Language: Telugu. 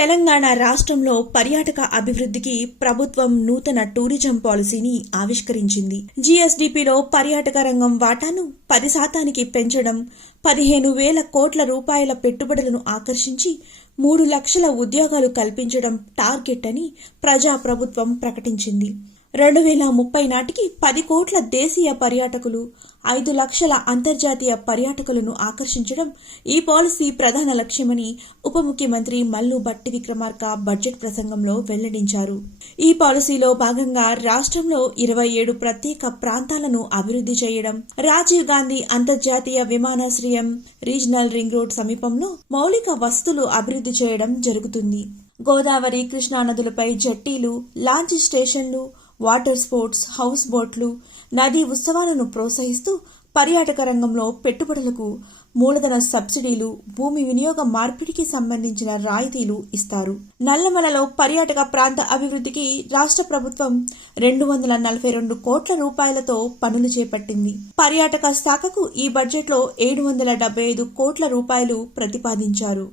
తెలంగాణ రాష్ట్రంలో పర్యాటక అభివృద్ధికి ప్రభుత్వం నూతన టూరిజం పాలసీని ఆవిష్కరించింది. జీఎస్డీపీలో పర్యాటక రంగం వాటాను పది శాతానికి పెంచడం పదిహేను వేల కోట్ల రూపాయల పెట్టుబడులను ఆకర్షించి మూడు లక్షల ఉద్యోగాలు కల్పించడం టార్గెట్ అని ప్రజా ప్రభుత్వం ప్రకటించింది. రెండు వేల ముప్పై నాటికి పది కోట్ల దేశీయ పర్యాటకులు ఐదు లక్షల అంతర్జాతీయ పర్యాటకులను ఆకర్షించడం ఈ పాలసీ ప్రధాన లక్ష్యమని ఉప ముఖ్యమంత్రి మల్లు బట్టి విక్రమార్క బడ్జెట్ ప్రసంగంలో వెల్లడించారు. ఈ పాలసీలో భాగంగా రాష్ట్రంలో ఇరవై ఏడు ప్రత్యేక ప్రాంతాలను అభివృద్ధి చేయడం రాజీవ్ గాంధీ అంతర్జాతీయ విమానాశ్రయం రీజనల్ రింగ్ రోడ్ సమీపంలో మౌలిక వసతులు అభివృద్ధి చేయడం జరుగుతుంది. గోదావరి కృష్ణా నదులపై జట్టీలు లాంచ్ స్టేషన్లు వాటర్ స్పోర్ట్స్ హౌస్ బోట్లు నదీ ఉత్సవాలను ప్రోత్సహిస్తూ పర్యాటక రంగంలో పెట్టుబడులకు మూలధన సబ్సిడీలు భూమి వినియోగ మార్పిడికి సంబంధించిన రాయితీలు ఇస్తారు. నల్లమలలో పర్యాటక ప్రాంత అభివృద్ధికి రాష్ట్ర ప్రభుత్వం రెండు వందల నలభై రెండు కోట్ల రూపాయలతో పనులు చేపట్టింది. పర్యాటక శాఖకు ఈ బడ్జెట్లో ఏడు వందల డెబ్బై ఐదు కోట్ల రూపాయలు ప్రతిపాదించారు.